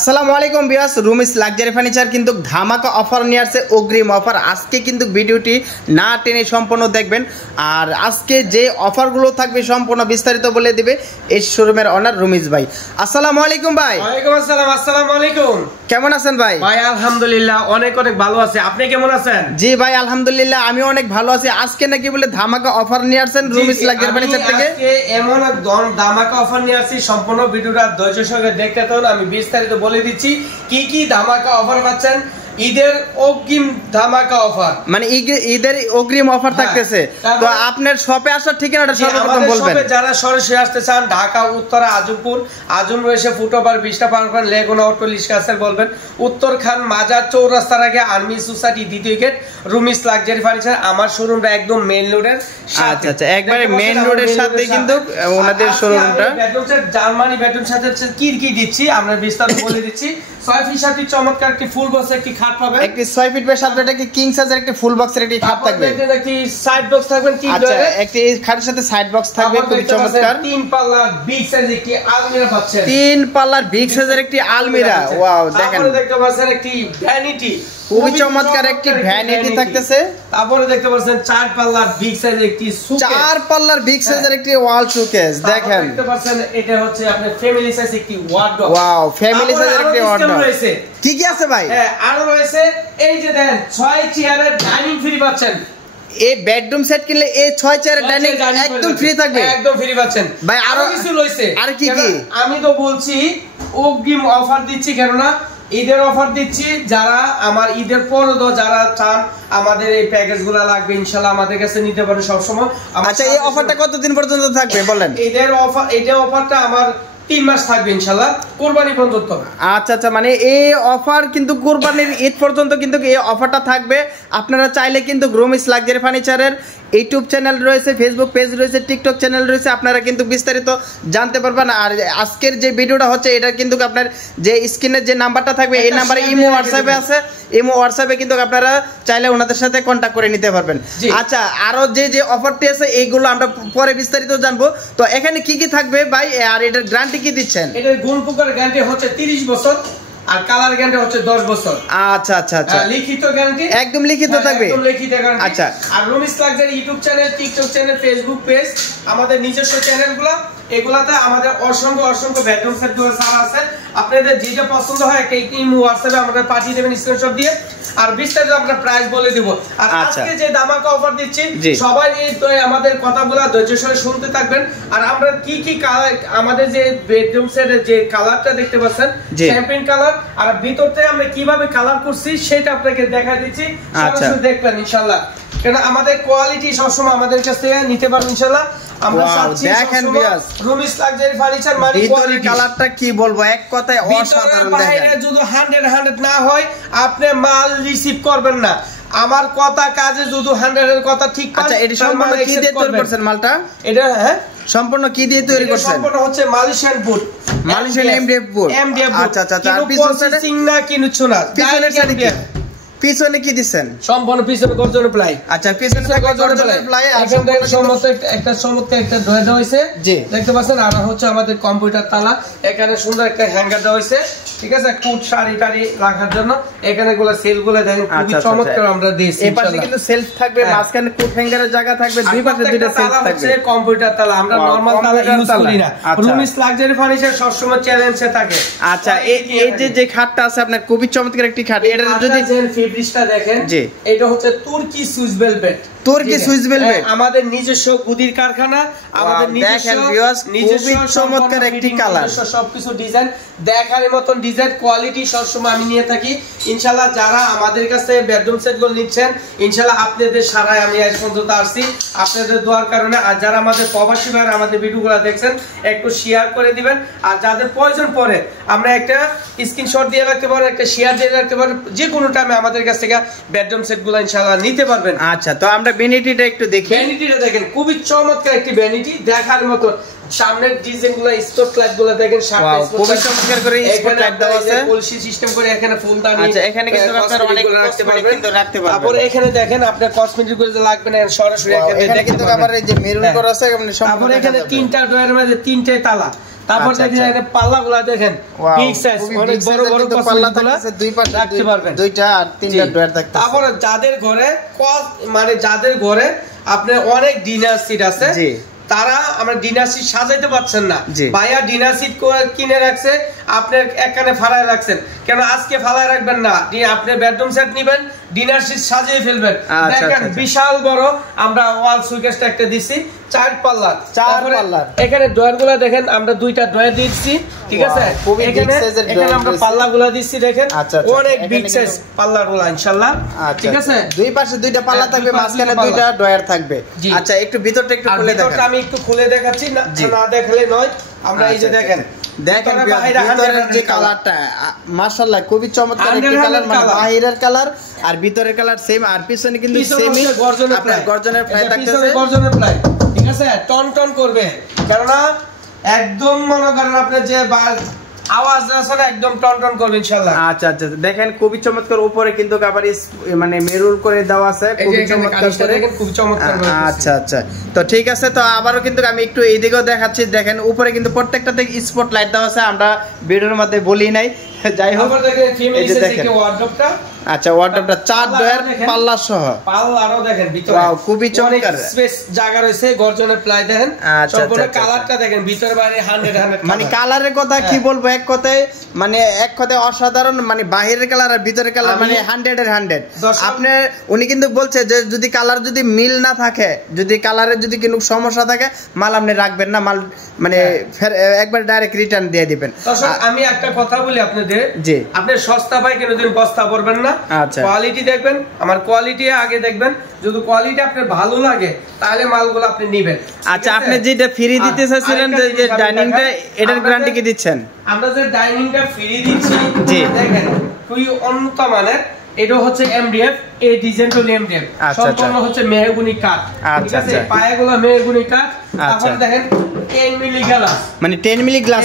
আসসালামু আলাইকুম viewers, রুমিস luxury furniture কিন্তু ধামাকা অফার নিয়ে আসছে, অগ্রিম অফার। আজকে কিন্তু ভিডিওটি না টেনে সম্পূর্ণ দেখবেন। আর আজকে যে অফারগুলো থাকবে সম্পূর্ণ বিস্তারিত বলে দিবে এই শোরুমের ওনার রুমিস ভাই। আসসালামু আলাইকুম ভাই। ওয়ালাইকুম আসসালাম। আসসালামু আলাইকুম। কেমন আছেন ভাই? ভাই আলহামদুলিল্লাহ অনেক ভালো আছে। আপনি কেমন আছেন? জি ভাই আলহামদুলিল্লাহ আমি অনেক ভালো আছি। আজকে নাকি বলে ধামাকা অফার নিয়ে আসছেন রুমিস লাক্সারি ফার্নিচার থেকে। আজকে এমন এক ধামাকা অফার নিয়ে আসছি, সম্পূর্ণ ভিডিওটা ধৈর্য সহকারে দেখতে থাকুন। আমি বিস্তারিত বলে দিচ্ছি কি কি ধামাকা অফার পাচ্ছেন। ঈদের অগ্রিম ধামাকা অফার, মানে ঈদের অগ্রিম অফার থাকতেছে। তো আপনার শপে আসার ঠিকানাটা সর্বপ্রথম বলবেন। যারা সরাসরি আসতে চান, ঢাকা উত্তরা আজমপুর, আজমপুর এসে ফুটওভার 20টা পার করেন, লেগুনা অটো লিস্কাসের বলবেন। উত্তর খান মাজার চৌরাস্তার আগে আর্মি সোসাইটি দ্বিতীয় গেট, রুমিস লাক্সারি ফার্নিচার। আমার শোরুমটা একদম মেইন রোডের সাথে। আচ্ছা, একবারে মেইন রোডের সাথে কিন্তু ওনাদের শোরুমটা। জার্মানি বেডরুম সাথে কি কি দিচ্ছি আমরা বিস্তারিত বলে দিচ্ছি। 6 ফিট সাথে চমৎকার একটি ফুল বক্স একটি খাট পাবেন। একটি 6 ফিট বাই 7 ফিট একটি কিং সাইজের একটি ফুল বক্সের একটি খাট থাকবে। একটি সাইড বক্স থাকবেন কি আচ্ছা, একটি খাটের সাথে সাইড বক্স থাকবে, খুব চমৎকার। 3 পাল্লার বিগ সাইজ একটি আলমিরা পাচ্ছেন। 3 পাল্লার বিগ সাইজের একটি আলমিরা। ওয়াও, দেখেন। তারপরে দেখতে পাচ্ছেন একটি ভ্যানিটি, খুবই চমৎকার একটি ভ্যানিটি থাকতেছে। তারপরে দেখতে পাচ্ছেন 4 পাল্লার বিগ সাইজের একটি সুকেস। 4 পাল্লার বিগ সাইজের একটি ওয়াল শোকেস দেখেন। দেখতে পাচ্ছেন এটা হচ্ছে আপনার ফ্যামিলি সাইজ একটি ওয়ার্ডরোব। ওয়াও, ফ্যামিলি সাইজের একটি ওয়ার্ডরোব। কি কি আছে ভাই? হ্যাঁ, আরো রয়েছে এই যে দেখেন 6 চেয়ারের ডাইনিং ফ্রি পাচ্ছেন। এই বেডরুম সেট কিনলে এই 6 চেয়ারের ডাইনিং একদম ফ্রি থাকবে, একদম ফ্রি পাচ্ছেন ভাই। আরো কিছু রয়েছে। আর কি কি? আমি তো বলছি অগ্রিম অফার দিচ্ছি, কেননা ঈদের অফার দিচ্ছি। যারা আমার ঈদের পর যারা চান আমাদের এই প্যাকেজগুলো লাগবে, ইনশাআল্লাহ আমাদের কাছে নিতে পারেন সব সময়। আচ্ছা, এই অফারটা কতদিন পর্যন্ত থাকবে বলেন? ঈদের অফার, এটা অফারটা আমার 3 মাস থাকবে ইনশাআল্লাহ, কুরবানি পর্যন্ত। আচ্ছা, মানে এই অফার কিন্তু কুরবানির ঈদ পর্যন্ত কিন্তু এই অফারটা থাকবে। আপনারা চাইলে কিন্তু রুমিস লাক্সারি ফার্নিচারের ইউটিউব চ্যানেল রয়েছে, ফেসবুক পেজ রয়েছে, টিকটক চ্যানেল রয়েছে, আপনারা কিন্তু বিস্তারিত জানতে পারবেন। আর আজকের যে ভিডিওটা হচ্ছে এটা কিন্তু আপনার যে স্ক্রিনের যে নাম্বারটা থাকবে এই নাম্বারে ইমো হোয়াটসঅ্যাপে আছে, ইমো হোয়াটসঅ্যাপে কিন্তু আপনারা চাইলে ওনাদের সাথে কন্ট্যাক্ট করে নিতে পারবেন। আচ্ছা, আরো যে অফারটি আছে এইগুলো আমরা পরে বিস্তারিত জানবো। তো এখানে কি কি থাকবে ভাই, আর এটার গ্যারান্টি কি দিচ্ছেন? এটার গুণপোকার গ্যারান্টি হচ্ছে 30 বছর, আর কালার গ্যারান্টি হচ্ছে 10 বছর। আচ্ছা, লিখিত গ্যারান্টি একদম লিখিত থাকবে। একদম লিখিত গ্যারান্টি। আচ্ছা, আর Rumi's luxury YouTube channel, TikTok channel, Facebook page, আমাদের নিজস্ব চ্যানেলগুলো, এগুলাতে আমাদের অসংখ্য বেডরুম সেটগুলো সারা আছে। আপনাদের যেটা পছন্দ হয় একটা ইমো হোয়াটসঅ্যাপে আমাদের পাঠিয়ে দেবেন স্ক্রিনশট দিয়ে, আর বিস্তারিত আমরা প্রাইস বলে দিব। আর আজকে যে ধামাকা অফার দিচ্ছি, সবাই তো আমাদের কথাগুলো ধৈর্য সহকারে শুনতে থাকবেন। আর আমরা কি কি কালার, আমাদের যে বেডরুম সেটের যে কালারটা দেখতে পাচ্ছেন চ্যাম্পিয়ন কালার, আর ভিতর থেকে আমরা কিভাবে কালার করছি সেটা আপনাকে দেখাই দিচ্ছি, সরাসরি দেখবেন ইনশাআল্লাহ। কারণ আমাদের কোয়ালিটি সবসময় আমাদের কাছ থেকে নিতে পারবেন ইনশাআল্লাহ। আমরা দেখেন রুমিস লাক্সারি ফার্নিচার মানে ভিতরের কালারটা কি বলবো, এক কথায় অসাধারণ। বাইরে যদি 100 না হয় আপনি মাল রিসিভ করবেন না। আমার কথা কাজে যদি 100 এর কথা ঠিক। আচ্ছা, এটা সম্পূর্ণ কি দিয়ে তৈরি করছেন মালটা? এটা হ্যাঁ সম্পূর্ণ কি দিয়ে তৈরি করছেন? সম্পূর্ণ হচ্ছে মালয়েশিয়ান বুট, মালয়েশিয়ান এমডিএফ বুট। আচ্ছা, আর পিছনে সিং না কিচ্ছু না, পিছনের সাইডে কি, পিছনে কি দিবেন? সম্পূর্ণ পিছনে গর্জন প্লাই। আচ্ছা, পিছনে গর্জন প্লাই। আর এখানে চমৎকার একটা ড্রয়ার দেওয়া হয়েছে, দেখতে পাচ্ছেন। আর হচ্ছে আমাদের কম্পিউটার তালা, এখানে সুন্দর একটা হ্যাঙ্গার দেওয়া হয়েছে, ঠিক আছে, কোট শাড়ি টাড়ি রাখার জন্য। এখানে গুলো সেলগুলো দেখেন খুবই চমৎকার আমরা দিয়েছি। এই পাশে কিন্তু সেলফ থাকবে, মাঝখানে কোট হ্যাঙ্গারের জায়গা থাকবে, দুই পাশে দুইটা সেলফ থাকবে। কম্পিউটার তালা, আমরা নরমাল তালা ইউজ করি না। রুমিস লাক্সারি ফার্নিচার সবসময় চ্যালেঞ্জে থাকে। আচ্ছা, এই যে খাটটা আছে আপনার, খুবই চমৎকার একটি খাট। এটা যদি ফেব্রিকটা দেখেন, এটা হচ্ছে তুর্কি সুইস ভেলভেট। তুর্কি সুইস ভেলভেট আমাদের নিজস্ব গুদির কারখানা, আমাদের নিজস্ব চমৎকার একটি কালার, সবকিছু ডিজাইন দেখার মতন ডিজাইন, কোয়ালিটি সবসময় আমি নিয়ে থাকি ইনশাআল্লাহ। যারা আমাদের কাছে বেডরুম সেটগুলো নিচ্ছেন ইনশাআল্লাহ আপনাদের সারাই আমি আজ পর্যন্ত আসছি, আপনাদের দোয়ার কারণে। আর যারা আমাদের প্রবাসী ভাইরা আমাদের ভিডিওগুলো দেখছেন একটু শেয়ার করে দিবেন। আর যাদের প্রয়োজন পড়ে আমরা একটা স্ক্রিনশট দিয়ে রাখতে পারবো, একটা শেয়ার দিয়ে রাখতে পারবো, যে কোনো টাইমে আমাদের কাছ থেকে বেডরুম সেটগুলো ইনশাআল্লাহ নিতে পারবেন। আচ্ছা, তো আমরা ভ্যানিটিটা একটু দেখি। ভ্যানিটিটা দেখেন, খুবই চমৎকার একটি ভ্যানিটি দেখার মতো। সামনের ডিজাইনগুলো, স্পট লাইটগুলো দেখেন, খুবই চমৎকার করে স্পট লাইট দেওয়া আছে, পলিশি সিস্টেম করে এখানে ফুলদানি। আচ্ছা, এখানে কিন্তু আপনারা অনেক রাখতে পারবেন। তারপর এখানে দেখেন আপনার কসমেটিক গুলো লাগবে না, সরাসরি এখানে কিন্তু আবার এই যে মেরুন করা আছে। তারপর এখানে 3টা ড্রয়ারের মধ্যে 3টে তালা, তারপর দেখেন এখানে পাল্লাগুলো দেখেন বিগ সাইজ, অনেক বড় বড় পাল্লা থাকছে, দুই পাশে রাখতে পারবেন, দুইটা আর তিনটা ডয়ার থাকছে। তারপর যাদের ঘরে মানে যাদের ঘরে আপনার অনেক ডিনার সিট আছে, তারা আমরা ডিনার সিট সাজাইতে পারছেন না, ভাইয়া ডিনার সিট কিনে রাখছে, আপনার একখানে ফালায় রাখছেন, কেন আজকে ফালায় রাখবেন না, আপনি বেডরুম সেট নিবেন, ডিনার সিট সাজিয়ে ফেলবেন। দেখেন বিশাল বড় আমরা ওয়াল সুকেসটা একটা দিছি 4 পাল্লার, এখানে ডয়ারগুলো দেখেন আমরা দুইটা ডয়ার দিচ্ছি, ঠিক আছে, এখানে আমরা পাল্লাগুলো দিচ্ছি দেখেন অনেক বিগ সাইজ পাল্লাগুলো ইনশাআল্লাহ, ঠিক আছে। দুই পাশে দুইটা পাল্লা থাকবে, মাঝখানে দুইটা ডয়ার থাকবে। আচ্ছা একটু ভিতরটা একটু খুলে দেখান। আমি একটু খুলে দেখাচ্ছি, না দেখলে নয়, আমরা এই যে দেখেন দেখেন ভিতরের যে কালারটা মাশাআল্লাহ খুবই চমৎকার একটি কালার, মানে বাহিরের কালার আর ভিতরের কালার সেম, আর পিছনে কিন্তু সেমই আপনার গর্জনের প্লাই থাকতেছে, গর্জনের প্লাই, ঠিক আছে, টন টন করবে, কারণ একদম মনে করেন আপনি যে আওয়াজ আছে না একদম টন টন করবে ইনশাআল্লাহ। আচ্ছা আচ্ছা দেখেন খুবই চমৎকার, উপরে কিন্তু আবার মানে মেরুল করে দেওয়া আছে, খুবই চমৎকার করে, খুব চমৎকার। আচ্ছা আচ্ছা তো ঠিক আছে, তো আবারও কিন্তু আমি একটু এইদিকেও দেখাচ্ছি, দেখেন উপরে কিন্তু প্রত্যেকটাতে স্পট লাইট দেওয়া আছে, আমরা ভিডিওর মধ্যে বলি নাই, যাই হোক এই যে দেখেন ওয়ার্ডরোবটা, আচ্ছা ওয়ার্ডরোবটা 4 ডয়ার পাল্লা সহ, পাল্লারও দেখেন ভিতরে ওয়াও খুবই চমৎকার স্পেস জায়গা রয়েছে, গর্জনের প্লাই দেখেন, সম্পূর্ণ কালারটা দেখেন ভিতরে বাইরে 100 মানে কালারের কথা কি বলবো, এক কথায় মানে এক কথায় অসাধারণ, মানে বাহিরের কালার আর ভিতরের কালার মানে 100 এর 100। আপনার উনি কিন্তু বলছে যে যদি কালার যদি মিল না থাকে, যদি কালারের যদি কোনো সমস্যা থাকে, মাল আপনি রাখবেন না, মাল মানে একবার ডাইরেক্ট রিটার্ন দিয়ে দিবেন। আমি একটা কথা বলি আপনাদের, জি আপনি সস্তা পাই কোনোদিন বস্তা করবেন না, কোয়ালিটি দেখবেন, আমার কোয়ালিটি আগে দেখবেন, যদি কোয়ালিটি আপনার ভালো লাগে তাহলে মালগুলো আপনি নেবেন। আচ্ছা আপনি যেটা ফ্রি দিতে চাইছিলেন যে ডাইনিংটা, এটার গ্যারান্টি কি দিচ্ছেন? আমরা যে ডাইনিংটা ফ্রি দিচ্ছি, জি দেখেন খুবই উন্নত মানের, এটা হচ্ছে এমডিএফ, এই ডিজাইনটা হলো এমডিএফ, সম্পূর্ণ হচ্ছে মেহগনি কাঠ, ঠিক আছে, পায়াগুলো মেহগনি কাঠ, তারপর দেখেন 10 মিলি গ্লাস, মানে 10 মিলি গ্লাস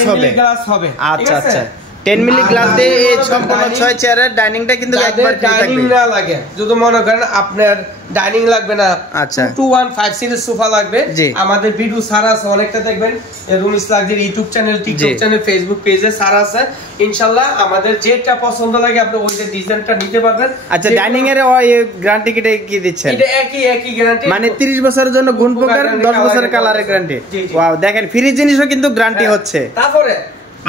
হবে, আচ্ছা আচ্ছা 10 মিলি গ্লাস দিয়ে এই সম্পূর্ণ 6 চেয়ারের ডাইনিংটা কিন্তু একবার ডাইনিং না লাগে, যদি মনে করেন আপনার ডাইনিং লাগবে না, আচ্ছা 215 সিরিজ সোফা লাগবে, আমাদের ভিডিও সারা আছে অনেকটা দেখবেন, room is luxury YouTube channel, TikTok channel, Facebook পেজে সারা আছে, ইনশাআল্লাহ আমাদের যেটা পছন্দ লাগে আপনি ওই ডিজাইনটা নিতে পারবেন। আচ্ছা ডাইনিং এর গ্যারান্টি কি দিচ্ছেন? এটা একই গ্যারান্টি, মানে 30 বছরের জন্য গুণ প্রকার, 10 বছরের কালারের গ্যারান্টি। ওয়াও দেখেন ফ্রি জিনিসও কিন্তু গ্যারান্টি হচ্ছে। তারপরে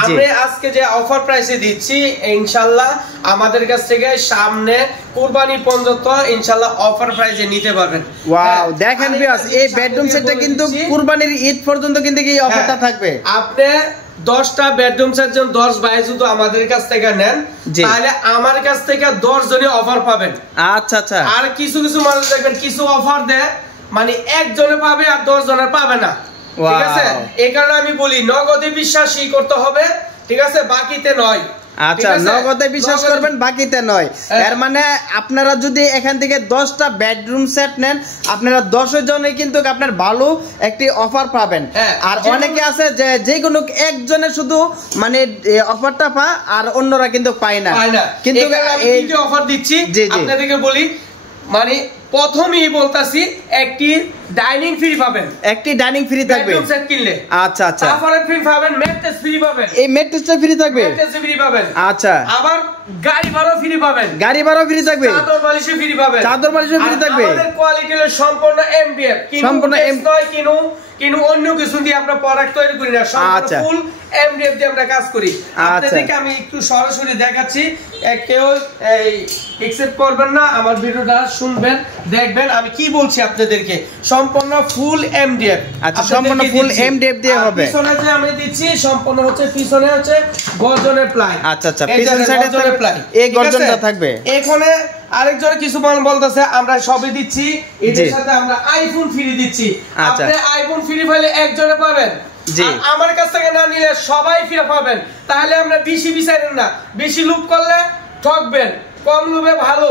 আমরা আজকে যে অফার প্রাইসে দিচ্ছি ইনশাআল্লাহ আমাদের কাছ থেকে সামনে কুরবানি পর্যন্ত ইনশাআল্লাহ অফার প্রাইসে নিতে পারবেন। ওয়াও দেখেন ভিউয়ার্স এই বেডরুম সেটটা কিন্তু কুরবানির ঈদ পর্যন্ত কিন্তু এই অফারটা থাকবে। আপনি 10টা বেডরুম সেট যখন 10 বাই যদি আমাদের কাছ থেকে নেন তাহলে আমার কাছ থেকে 10 জনের অফার পাবেন। আচ্ছা আচ্ছা আর কিছু মানুষ দেখবেন কিছু অফার দেয় মানে একজনে পাবে আর 10 জনের পাবে না, ঠিক আছে, এই কারণে আমি বলি নগদে বিশ্বাসই করতে হবে, ঠিক আছে, বাকিতে নয়। আচ্ছা নগদে বিশ্বাস করবেন, বাকিতে নয়। এর মানে আপনারা যদি এখান থেকে 10টা বেডরুম সেট নেন আপনারা 10 জনে কিন্তু আপনার ভালো একটি অফার পাবেন। আর অনেকে আছে যে যে কোনো একজনের শুধু মানে অফারটা পায় আর অন্যরা কিন্তু পায় না, কিন্তু এই যে অফার দিচ্ছি আপনাদেরকে বলি মানে প্রথমেই বলতাছি একটি ডাইনিং ফ্রি পাবেন, একটি ডাইনিং ফ্রি থাকবে বেডরুম সেট কিনলে। আচ্ছা আচ্ছা তারপরে ফ্রি পাবেন ম্যাট্রেস ফ্রি পাবেন, এই ম্যাট্রেসটা ফ্রি থাকবে, ম্যাট্রেস ফ্রি পাবেন। আচ্ছা আবার গাড়ি ভাড়া ফ্রি পাবেন, গাড়ি ভাড়া ফ্রি থাকবে, চাদর বালিশও ফ্রি পাবেন, চাদর বালিশও ফ্রি থাকবে। আমাদের কোয়ালিটি হলো সম্পূর্ণ এমডিএফ, সম্পূর্ণ নয় কিনু অন্য কিছু দিয়ে আমরা প্রোডাক্ট তৈরি করি না, সম্পূর্ণ ফুল এমডিএফ দিয়ে আমরা কাজ করি। আপনাদেরকে আমি একটু সরাসরি দেখাচ্ছি, কেউ এই একসেপ্ট করবেন না, আমার ভিডিওটা শুনবেন দেখবেন আমি কি বলছি আপনাদেরকে, সম্পূর্ণ ফুল এমডিএফ। আচ্ছা সম্পূর্ণ ফুল এমডিএফ দিয়ে হবে। পিছনে যে আমি দিচ্ছি সম্পূর্ণ হচ্ছে পিছনে হচ্ছে গর্জনের প্লাই। আচ্ছা আচ্ছা পিছন সাইডে থাকবে প্লাই, এই গর্জনটা থাকবে। এখানে আরেকজন কিছু বলতেছে আমরা সবই দিচ্ছি, এর সাথে আমরা আইফোন ফ্রি দিচ্ছি। আপনি আইফোন ফ্রি পাইলে একজনে পাবেন, আমার কাছ থেকে না নিলে সবাই ফ্রি পাবেন। তাহলে আমরা বেশি বিচারেন না, বেশি লুপ করলে ঠকবেন, কম লুপে ভালো।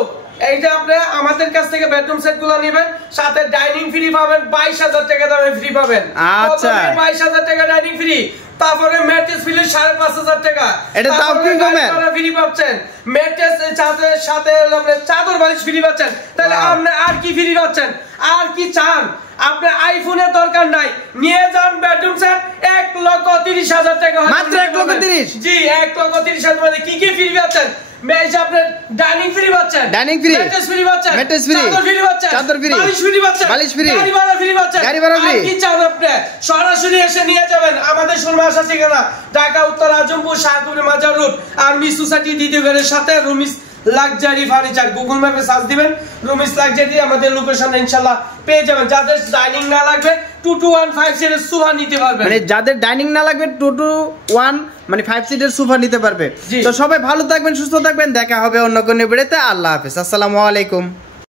এই যে আপনি আমাদের কাছ থেকে বেডরুম সেট গুলো নেবেন সাথে ডাইনিং ফ্রি পাবেন, 22,000 টাকা দামে ফ্রি পাবেন। আচ্ছা 22,000 টাকা ডাইনিং ফ্রি, তারপরে ম্যাট্রেস ফ্রি 5,500 টাকা, এটা তাও কি কমে ফ্রি পাচ্ছেন, ম্যাট্রেস চাদরের সাথে আপনি চাদর বালিশ ফ্রি পাচ্ছেন। তাহলে আপনি আর কি ফ্রি পাচ্ছেন, আর কি চান? আপনার আইফোনের দরকার নাই, নিয়ে যান বেডরুম সেট 1,30,000 টাকা, মাত্র 1,30,000। জি 1,30,000 মানে কি কি ফ্রি পাচ্ছেন? মেজ আপনার ডাইনিং ফ্রি পাচ্ছেন, ডাইনিং ফ্রি, ম্যাট্রেস ফ্রি পাচ্ছেন, ম্যাট্রেস ফ্রি, চাদর ফ্রি পাচ্ছেন, চাদর ফ্রি, বালিশ ফ্রি পাচ্ছেন, বালিশ ফ্রি, গাড়ি ভাড়া ফ্রি পাচ্ছেন, গাড়ি ভাড়া ফ্রি। আর কি চান আপনি? সরাসরি এসে নিয়ে যাবেন। আমাদের শোরুমে আসার ঠিকানা ঢাকা উত্তর আজমপুর শাহপুরের মাজার রোড, আর্মি সোসাইটি দ্বিতীয় গেটের সাথে রুমিস লাক্সারি ফার্নিচার। গুগল ম্যাপে সার্চ দিবেন রুমিস লাক্সারি, আমাদের লোকেশন ইনশাআল্লাহ পেয়ে যাবেন। যাদের ডাইনিং না লাগবে 2215 সিটের সোফা নিতে পারবেন, মানে যাদের ডাইনিং না লাগবে 221 মানে 5 সিটের সোফা নিতে পারবে। তো সবাই ভালো থাকবেন, সুস্থ থাকবেন, দেখা হবে অন্য কোনো ভিডিওতে। আল্লাহ হাফেজ, আসসালামু আলাইকুম।